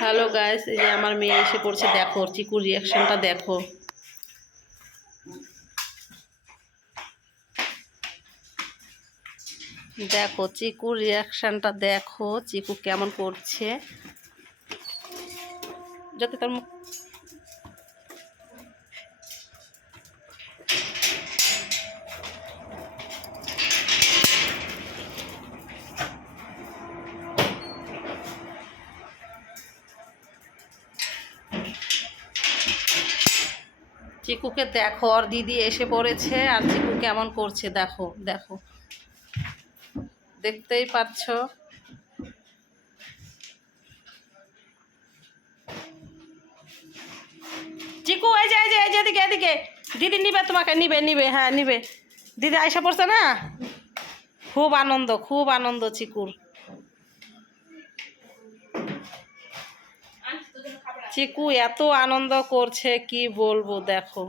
Hello guys, এই যে আমার মেয়ে এসে পড়ছে। দেখো চিকুর রিয়াকশনটা দেখো। দেখো চিকুর রিয়াকশনটা দেখো, চিকু কেমন করছে। যাতে তার মুখ চিকুকে দেখো, আর দিদি এসে পড়েছে আর চিকু কেমন করছে দেখো। দেখো দেখতেই পাচ্ছ। চিকু এই যে এদিকে এদিকে দিদি নিবে, তোমাকে নিবে নিবে, হ্যাঁ নিবে। দিদি আইসা পড়ছে না, খুব আনন্দ চিকুর। চিকু এত আনন্দ করছে কি বলবো, দেখো।